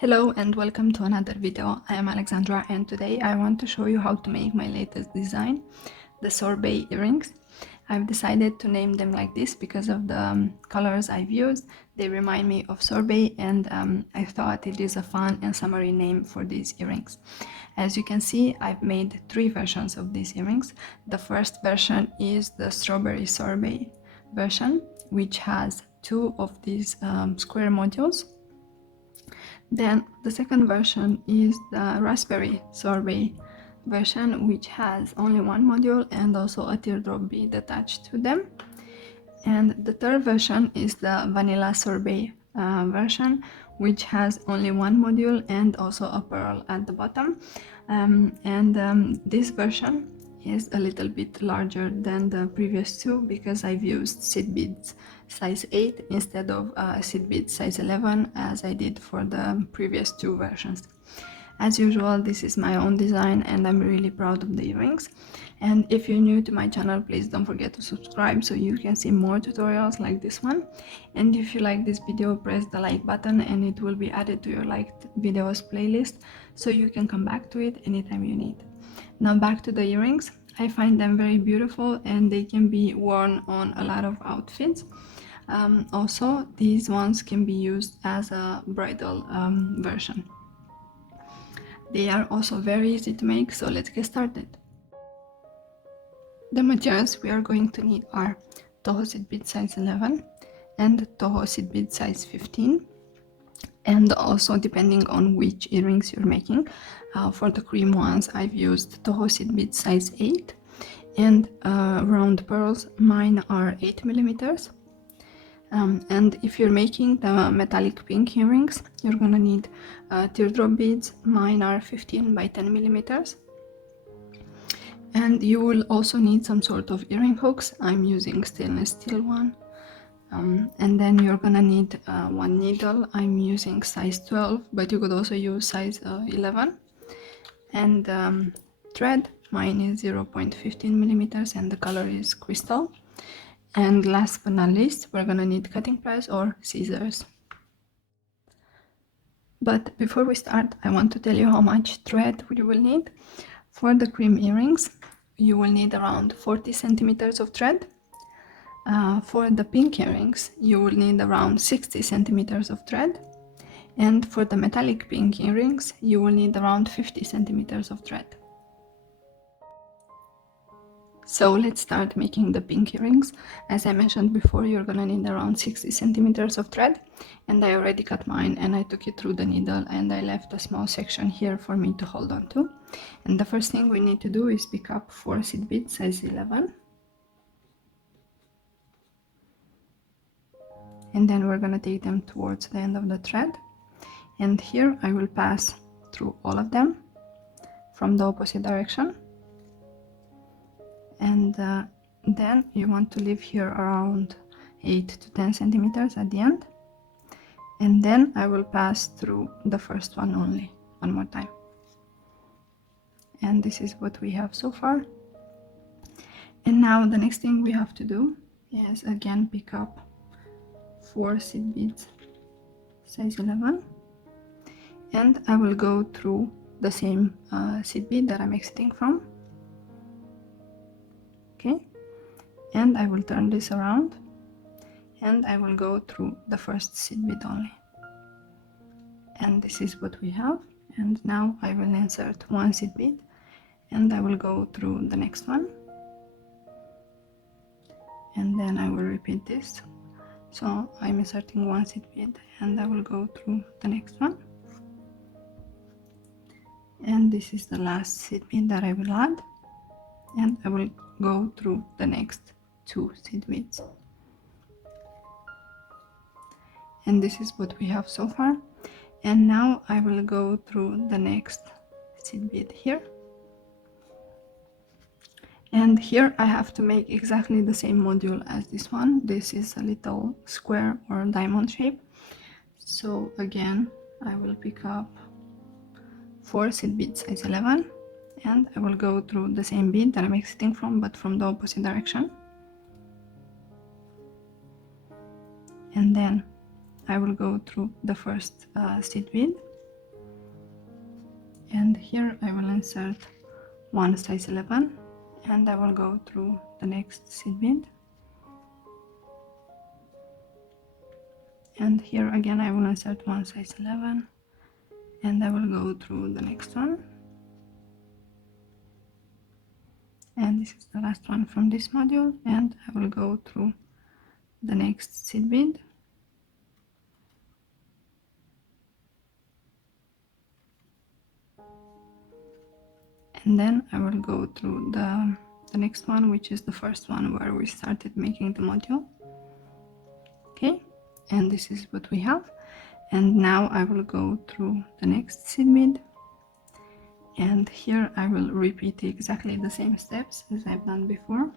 Hello and welcome to another video. I am Alexandra and today I want to show you how to make my latest design, the Sorbet earrings. I've decided to name them like this because of the colors I've used. They remind me of sorbet and I thought it is a fun and summery name for these earrings. As you can see, I've made 3 versions of these earrings. The first version is the strawberry sorbet version, which has 2 of these square modules. Then the second version is the raspberry sorbet version, which has only 1 module and also a teardrop bead attached to them. And the third version is the vanilla sorbet version, which has only 1 module and also a pearl at the bottom. This version is a little bit larger than the previous 2 because I've used seed beads size 8 instead of seed beads size 11 as I did for the previous 2 versions. As usual, this is my own design and I'm really proud of the earrings. And if you're new to my channel, please don't forget to subscribe so you can see more tutorials like this one. And if you like this video, press the like button and it will be added to your liked videos playlist so you can come back to it anytime you need. Now back to the earrings. I find them very beautiful and they can be worn on a lot of outfits. Also, these ones can be used as a bridal version. They are also very easy to make, so let's get started. The materials we are going to need are Toho seed bead size 11 and Toho seed bead size 15. And also, depending on which earrings you're making, for the cream ones I've used Toho seed bead size 8 and round pearls, mine are 8 millimeters. And if you're making the metallic pink earrings, you're gonna need teardrop beads. Mine are 15 by 10 millimeters. And you will also need some sort of earring hooks. I'm using stainless steel one. And then you're gonna need 1 needle. I'm using size 12, but you could also use size 11. And thread, mine is 0.15 millimeters and the color is crystal. And last but not least, we're gonna need cutting pliers or scissors. But before we start, I want to tell you how much thread you will need. For the cream earrings, you will need around 40 centimeters of thread. For the pink earrings, you will need around 60 centimeters of thread. And for the metallic pink earrings, you will need around 50 centimeters of thread. So let's start making the pink earrings. As I mentioned before, you're gonna need around 60 centimeters of thread, and I already cut mine and I took it through the needle and I left a small section here for me to hold on to. And the first thing we need to do is pick up 4 seed beads size 11. And then we're gonna take them towards the end of the thread. And here I will pass through all of them from the opposite direction. And then you want to leave here around 8 to 10 centimeters at the end. And then I will pass through the first one only, one more time. And this is what we have so far. And now the next thing we have to do is again pick up 4 seed beads size 11. And I will go through the same seed bead that I'm exiting from. Okay, and I will turn this around and I will go through the first seed bead only. And this is what we have. And now I will insert 1 seed bead and I will go through the next one. And then I will repeat this. So I'm inserting 1 seed bead and I will go through the next one. And this is the last seed bead that I will add. And I will go through the next 2 seed beads. And this is what we have so far. And now I will go through the next seed bead here. And here I have to make exactly the same module as this one. This is a little square or diamond shape. So again, I will pick up 4 seed beads size 11. And I will go through the same bead that I'm exiting from, but from the opposite direction. And then I will go through the first seed bead and here I will insert one size 11, and I will go through the next seed bead, and here again I will insert one size 11, and I will go through the next one, and this is the last one from this module, and I will go through the next seed bead, and then I will go through the next one, which is the first one where we started making the module. Okay, and this is what we have. And now I will go through the next seed bead, and here I will repeat exactly the same steps as I've done before.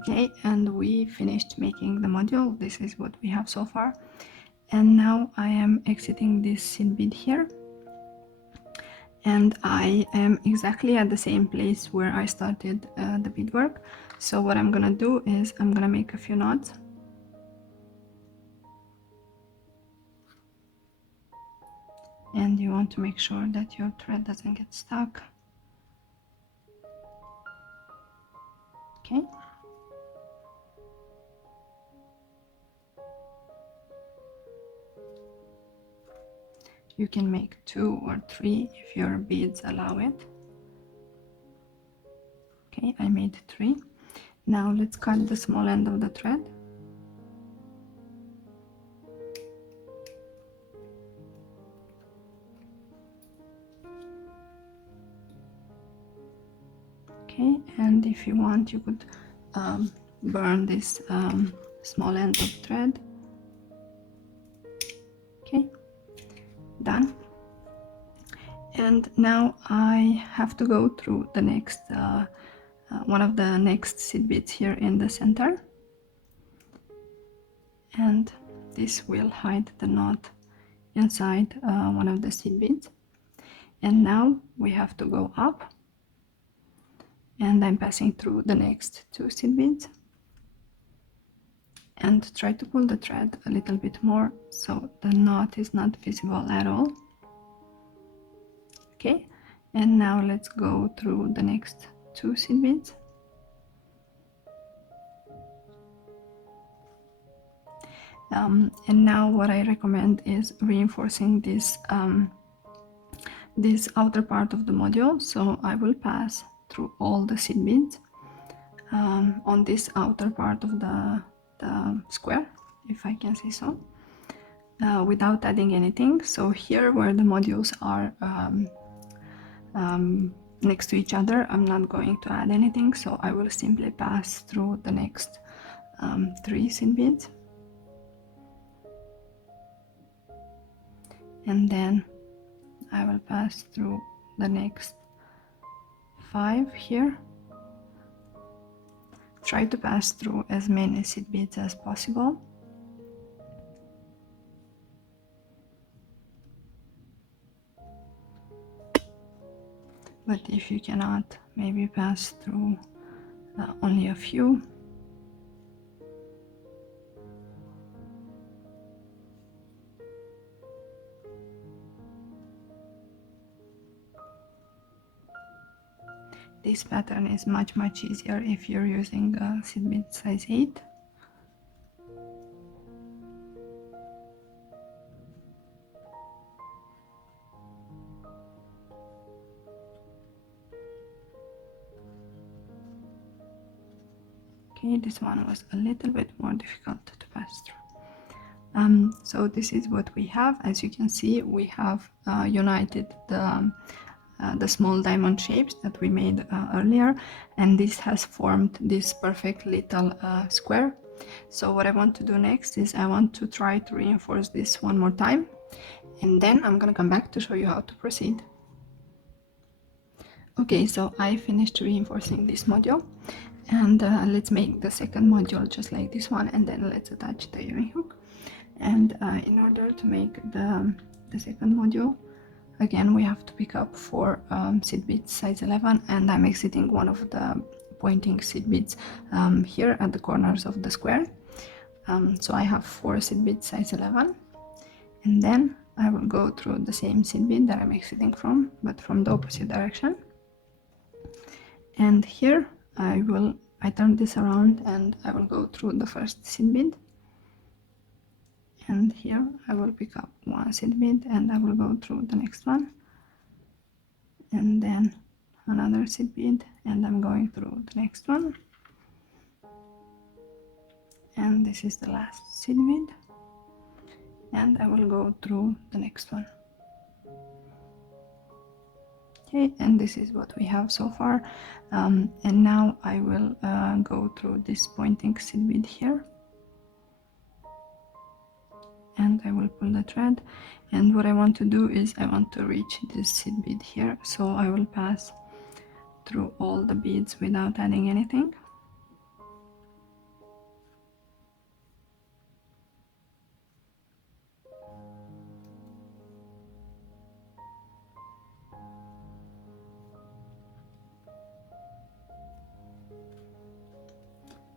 Okay, and we finished making the module. This is what we have so far, and now I am exiting this seed bead here, and I am exactly at the same place where I started the beadwork. So what I'm gonna do is I'm gonna make a few knots, and you want to make sure that your thread doesn't get stuck. Okay, you can make 2 or 3 if your beads allow it. Okay, I made 3. Now let's cut the small end of the thread. Okay, and if you want, you could burn this small end of thread. Okay, done. And now I have to go through the next one of the next seed beads here in the center, and this will hide the knot inside one of the seed beads. And now we have to go up, and I'm passing through the next 2 seed beads, and try to pull the thread a little bit more so the knot is not visible at all. Okay, and now let's go through the next 2 seed beads, and now what I recommend is reinforcing this this outer part of the module. So I will pass through all the seed beads on this outer part of the square, if I can say so, without adding anything. So here where the modules are next to each other, I'm not going to add anything, so I will simply pass through the next 3 seed beads, and then I will pass through the next 5 here. Try to pass through as many seed beads as possible. But if you cannot, maybe pass through only a few. This pattern is much easier if you're using seed bead size 8. Okay, this one was a little bit more difficult to pass through. So this is what we have. As you can see, we have united the small diamond shapes that we made earlier, and this has formed this perfect little square. So what I want to do next is I want to try to reinforce this one more time, and then I'm gonna come back to show you how to proceed. Okay, so I finished reinforcing this module, and let's make the second module just like this one, and then let's attach the earring hook. And in order to make the second module, again we have to pick up 4 seed beads size 11, and I'm exiting one of the pointing seed beads here at the corners of the square. So I have 4 seed beads size 11, and then I will go through the same seed bead that I'm exiting from, but from the opposite direction. And here I turn this around and I will go through the first seed bead, and here I will pick up 1 seed bead and I will go through the next one, and then another seed bead, and I'm going through the next one, and this is the last seed bead, and I will go through the next one. Okay, and this is what we have so far, and now I will go through this pointing seed bead here, and I will pull the thread, and what I want to do is I want to reach this seed bead here, so I will pass through all the beads without adding anything.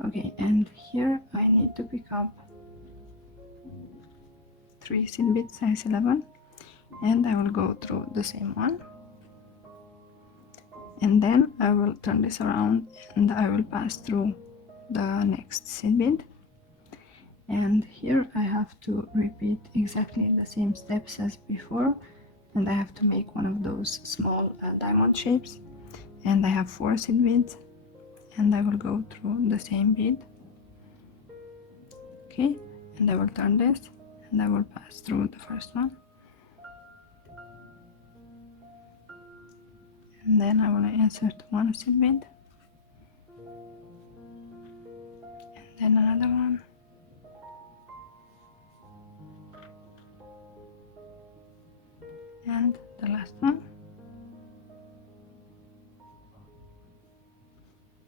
Okay, and here I need to pick up 3 seed beads size 11, and I will go through the same one, and then I will turn this around and I will pass through the next seed bead, and here I have to repeat exactly the same steps as before, and I have to make one of those small diamond shapes, and I have 4 seed beads, and I will go through the same bead. Okay, and I will turn this and I will pass through the first one, and then I will insert 1 seed bead, and then another one, and the last one.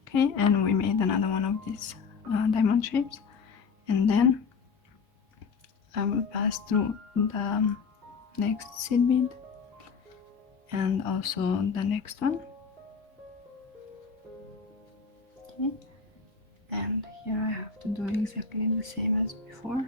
Okay, and we made another one of these diamond shapes, and then I will pass through the next seed bead and also the next one. Okay, and here I have to do exactly the same as before.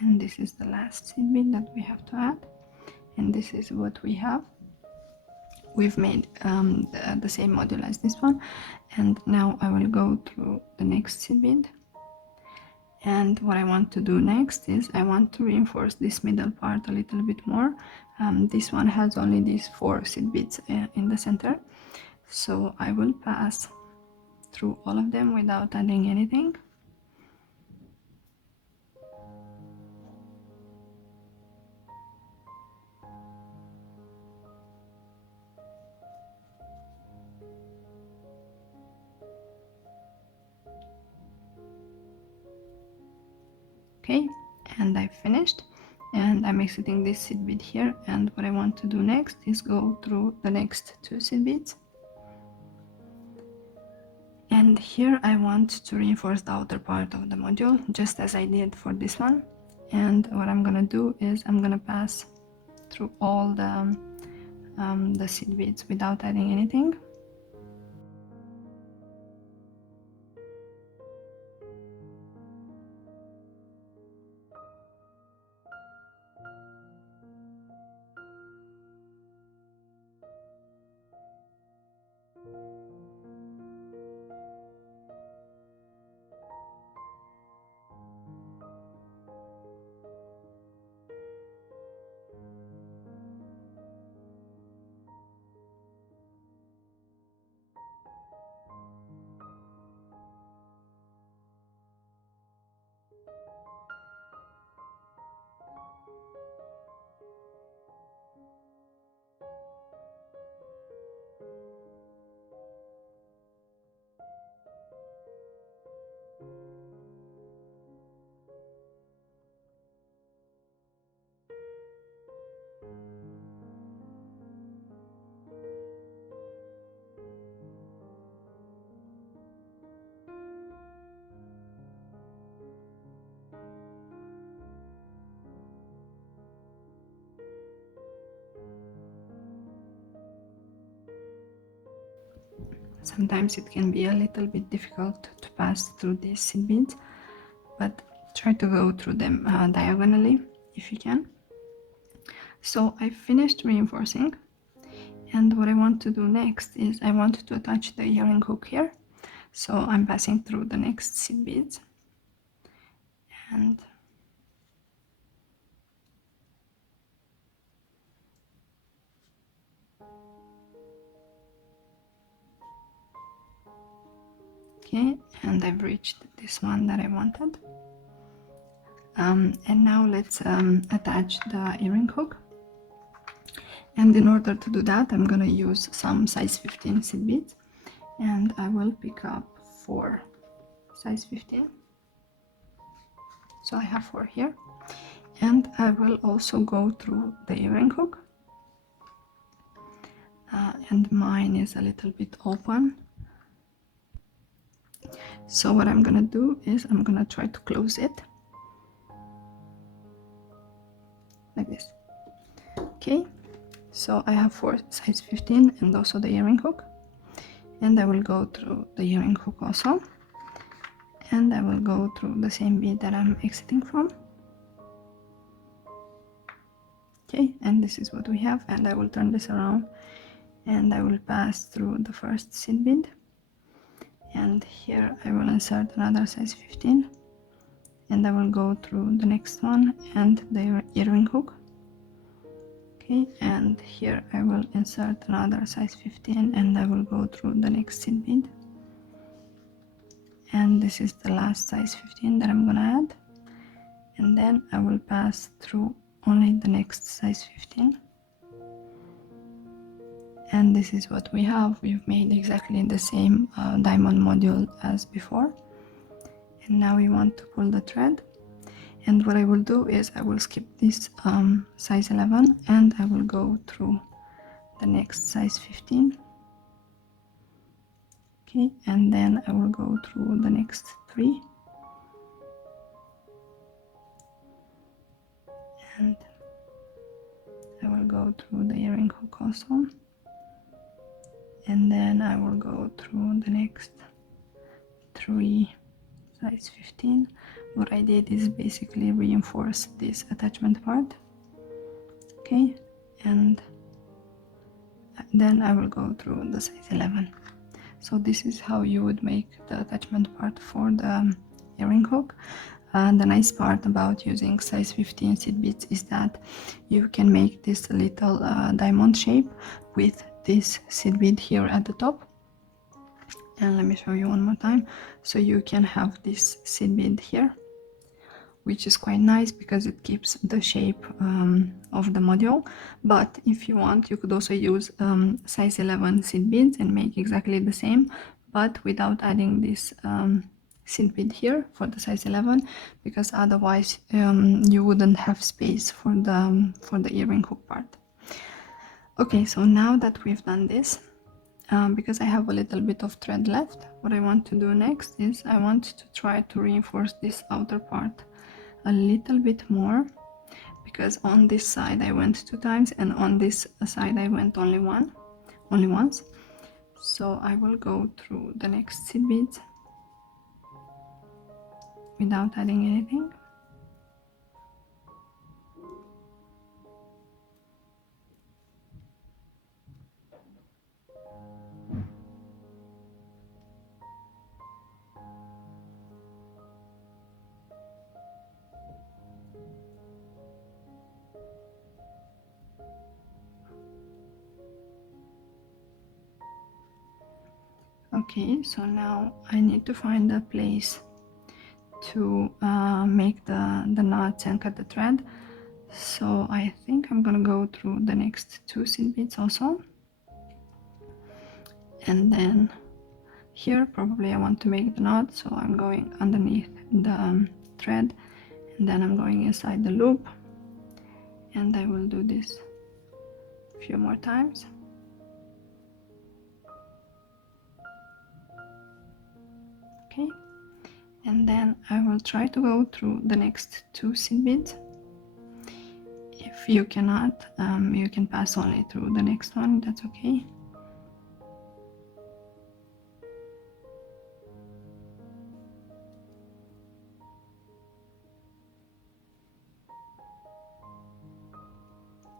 And this is the last seed bead that we have to add, and this is what we have. We've made the same module as this one, and now I will go through the next seed bead, and what I want to do next is I want to reinforce this middle part a little bit more. This one has only these 4 seed beads in the center, so I will pass through all of them without adding anything. Okay, and I finished, and I'm exiting this seed bead here, and what I want to do next is go through the next 2 seed beads. And here I want to reinforce the outer part of the module, just as I did for this one. And what I'm gonna do is I'm gonna pass through all the seed beads without adding anything. Sometimes it can be a little bit difficult to pass through these seed beads, but try to go through them diagonally if you can. So I finished reinforcing, and what I want to do next is I want to attach the earring hook here. So I'm passing through the next seed beads, and okay, and I've reached this one that I wanted. And now let's attach the earring hook. And in order to do that, I'm gonna use some size 15 seed beads, and I will pick up 4 size 15. So I have 4 here, and I will also go through the earring hook. And mine is a little bit open. So what I'm gonna do is I'm gonna try to close it like this. Okay, so I have 4 size 15 and also the earring hook, and I will go through the earring hook also, and I will go through the same bead that I'm exiting from. Okay, and this is what we have, and I will turn this around and I will pass through the first seed bead, and here I will insert another size 15, and I will go through the next one and the earring hook. Okay, and here I will insert another size 15, and I will go through the next seed bead, and this is the last size 15 that I'm gonna add, and then I will pass through only the next size 15. And this is what we have. We've made exactly the same diamond module as before, and now we want to pull the thread. And what I will do is I will skip this size 11, and I will go through the next size 15. Okay, and then I will go through the next 3, and I will go through the earring hook also, and then I will go through the next 3 size 15. What I did is basically reinforce this attachment part. Okay, and then I will go through the size 11. So this is how you would make the attachment part for the earring hook. The nice part about using size 15 seed beads is that you can make this little diamond shape with this seed bead here at the top. And let me show you one more time. So you can have this seed bead here, which is quite nice because it keeps the shape of the module. But if you want, you could also use size 11 seed beads and make exactly the same, but without adding this seed bead here for the size 11, because otherwise you wouldn't have space for the earring hook part. Okay, so now that we've done this, because I have a little bit of thread left, what I want to do next is I want to try to reinforce this outer part a little bit more, because on this side I went 2 times and on this side I went only once. So I will go through the next seed beads without adding anything. Okay, so now I need to find a place to make the knots and cut the thread. So I think I'm gonna go through the next 2 seed beads also, and then here probably I want to make the knot, so I'm going underneath the thread, and then I'm going inside the loop, and I will do this a few more times. Okay, and then I will try to go through the next 2 seed beads. If you cannot, you can pass only through the next one, that's okay.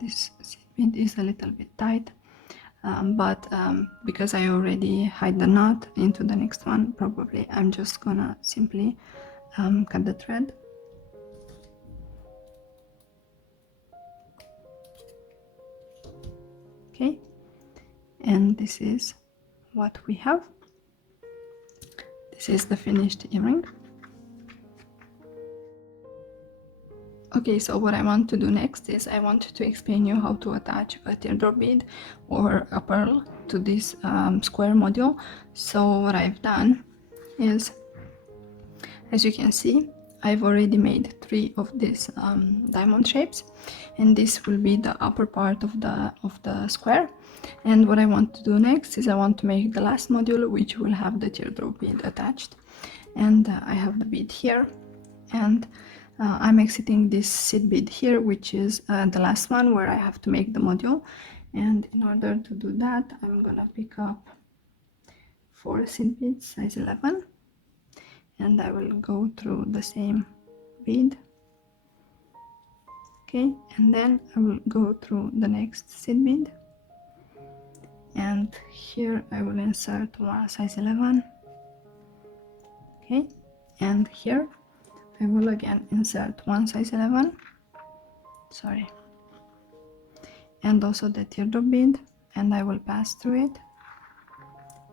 This seed bead is a little bit tight, but because I already hide the knot into the next one, probably I'm just gonna simply cut the thread. Okay, and this is what we have. This is the finished earring. Okay, so what I want to do next is I want to explain you how to attach a teardrop bead or a pearl to this square module. So what I've done is, as you can see, I've already made 3 of these diamond shapes, and this will be the upper part of the square. And what I want to do next is I want to make the last module, which will have the teardrop bead attached. And I have the bead here, and I'm exiting this seed bead here, which is the last one where I have to make the module. And in order to do that, I'm gonna pick up 4 seed beads size 11, and I will go through the same bead. Okay, and then I will go through the next seed bead, and here I will insert one size 11. Okay, and here I will again insert one size 11, sorry, and also the teardrop bead, and I will pass through it.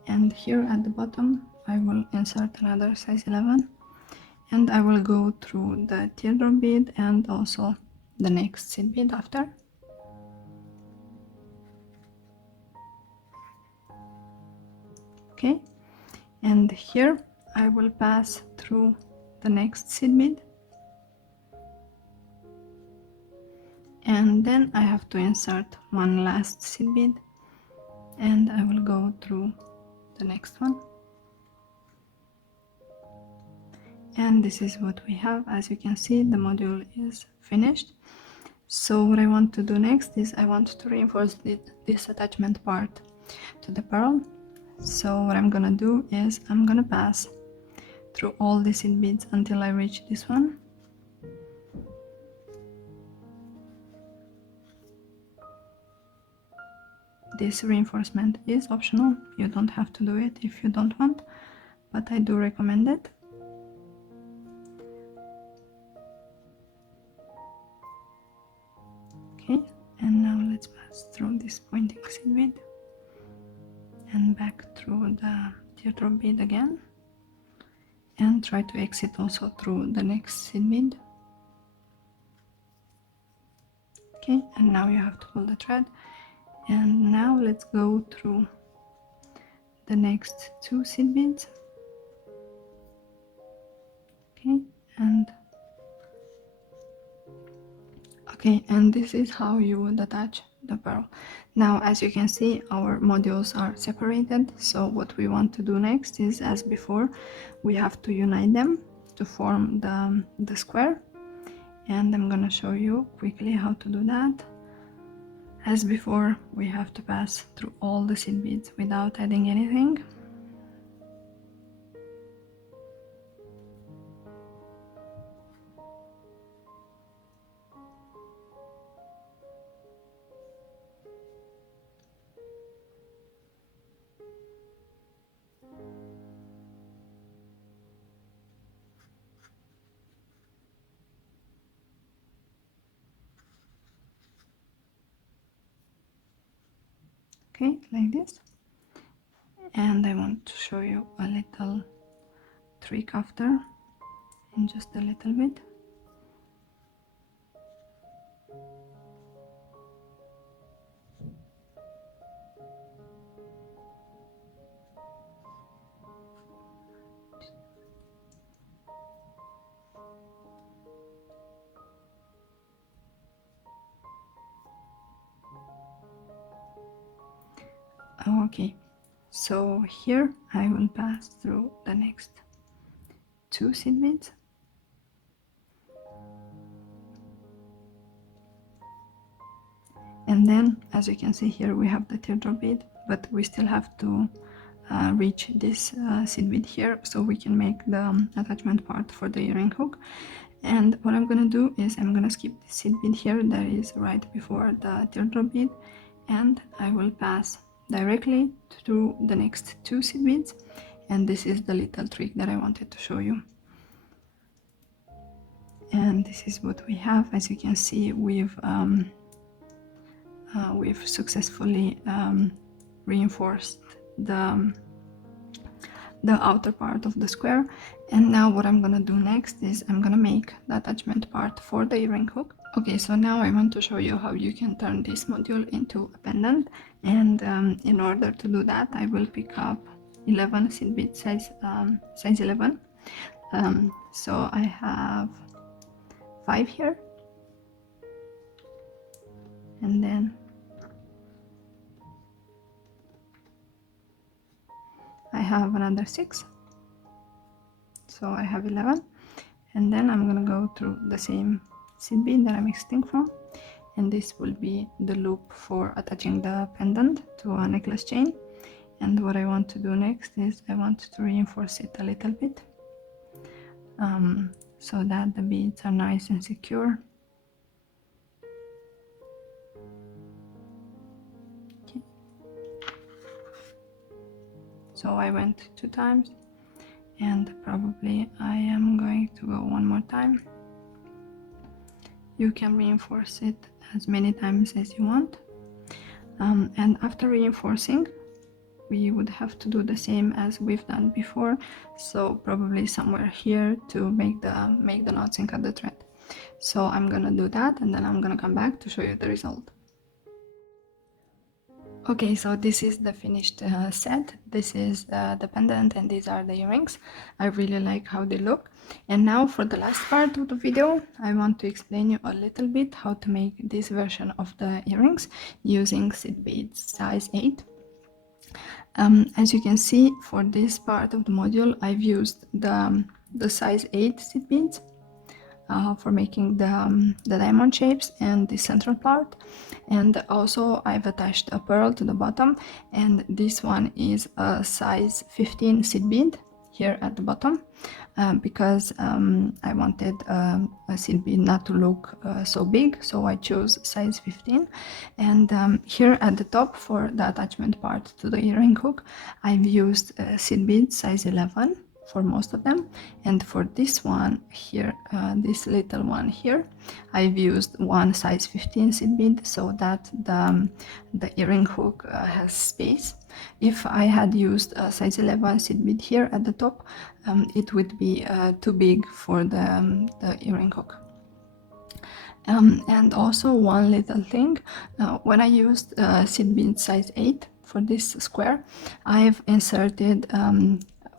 And here at the bottom I will insert another size 11, and I will go through the teardrop bead and also the next seed bead after. Okay, and here I will pass through the next seed bead, and then I have to insert one last seed bead, and I will go through the next one. And this is what we have. As you can see, the module is finished. So what I want to do next is I want to reinforce this attachment part to the pearl. So what I'm gonna do is I'm gonna pass through all the seed beads until I reach this one. This reinforcement is optional, you don't have to do it if you don't want, but I do recommend it. Okay, and now let's pass through this pointing seed bead and back through the teardrop bead again, and try to exit also through the next seed bead. Okay, and now you have to pull the thread, and now let's go through the next 2 seed beads. Okay, and this is how you would attach the pearl. Now, as you can see, our modules are separated, so what we want to do next is, as before, we have to unite them to form the square, and I'm gonna show you quickly how to do that. As before, we have to pass through all the seed beads without adding anything. Okay, like this. And I want to show you a little trick after, in just a little bit. Okay, so here I will pass through the next 2 seed beads, and then as you can see here we have the teardrop bead, but we still have to reach this seed bead here so we can make the attachment part for the earring hook. And what I'm gonna do is I'm gonna skip the seed bead here that is right before the teardrop bead, and I will pass directly through the next 2 seed beads, and this is the little trick that I wanted to show you. And this is what we have. As you can see, we've successfully reinforced the outer part of the square. And now what I'm gonna do next is I'm gonna make the attachment part for the earring hook. Okay, so now I want to show you how you can turn this module into a pendant, and in order to do that I will pick up 11 seed bead size 11. So I have 5 here, and then I have another 6, so I have 11, and then I'm gonna go through the same seed bead that I'm exiting from, and this will be the loop for attaching the pendant to a necklace chain. And what I want to do next is I want to reinforce it a little bit so that the beads are nice and secure. Okay. So I went 2 times, and probably I am going to go 1 more time. You can reinforce it as many times as you want, and after reinforcing we would have to do the same as we've done before, so probably somewhere here to make the knots and cut the thread. So I'm gonna do that, and then I'm gonna come back to show you the result. Okay, so this is the finished set. This is the pendant, and these are the earrings. I really like how they look. And now for the last part of the video, I want to explain you a little bit how to make this version of the earrings using seed beads size 8. As you can see, for this part of the module I've used the size 8 seed beads for making the diamond shapes and the central part, and also I've attached a pearl to the bottom, and this one is a size 15 seed bead here at the bottom because I wanted a seed bead not to look so big, so I chose size 15. And here at the top for the attachment part to the earring hook I've used seed bead size 11 for most of them, and for this one here, this little one here, I've used one size 15 seed bead so that the earring hook has space. If I had used a size 11 seed bead here at the top, it would be too big for the earring hook. And also one little thing, when I used seed bead size 8 for this square, I've inserted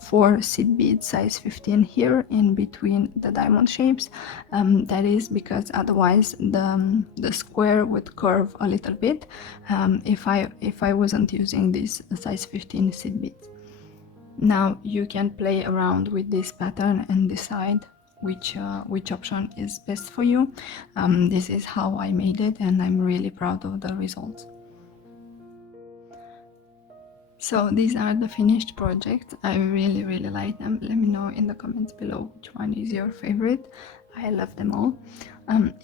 4 seed beads size 15 here in between the diamond shapes. That is because otherwise the square would curve a little bit if I wasn't using this size 15 seed beads. Now you can play around with this pattern and decide which option is best for you. This is how I made it, and I'm really proud of the results. So these are the finished projects. I really like them. Let me know in the comments below which one is your favorite. I love them all.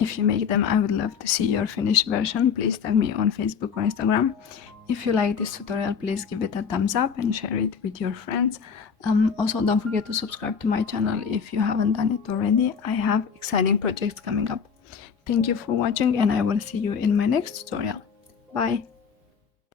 If you make them, I would love to see your finished version. Please tag me on Facebook or Instagram. If you like this tutorial, please give it a thumbs up and share it with your friends. Also, don't forget to subscribe to my channel if you haven't done it already. I have exciting projects coming up. Thank you for watching, and I will see you in my next tutorial. Bye!